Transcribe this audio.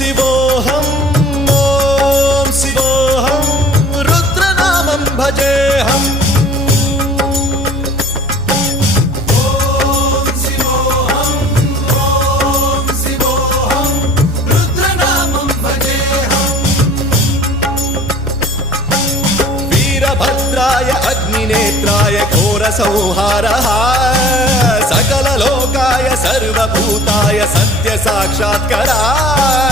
शिवोऽहं ॐ शिवोऽहं रुद्रनामं भजेऽहम् वीरभद्राय अग्निनेत्राय घोरसंहारः सकललोकाय सर्वभूताय सत्यसाक्षात्काराय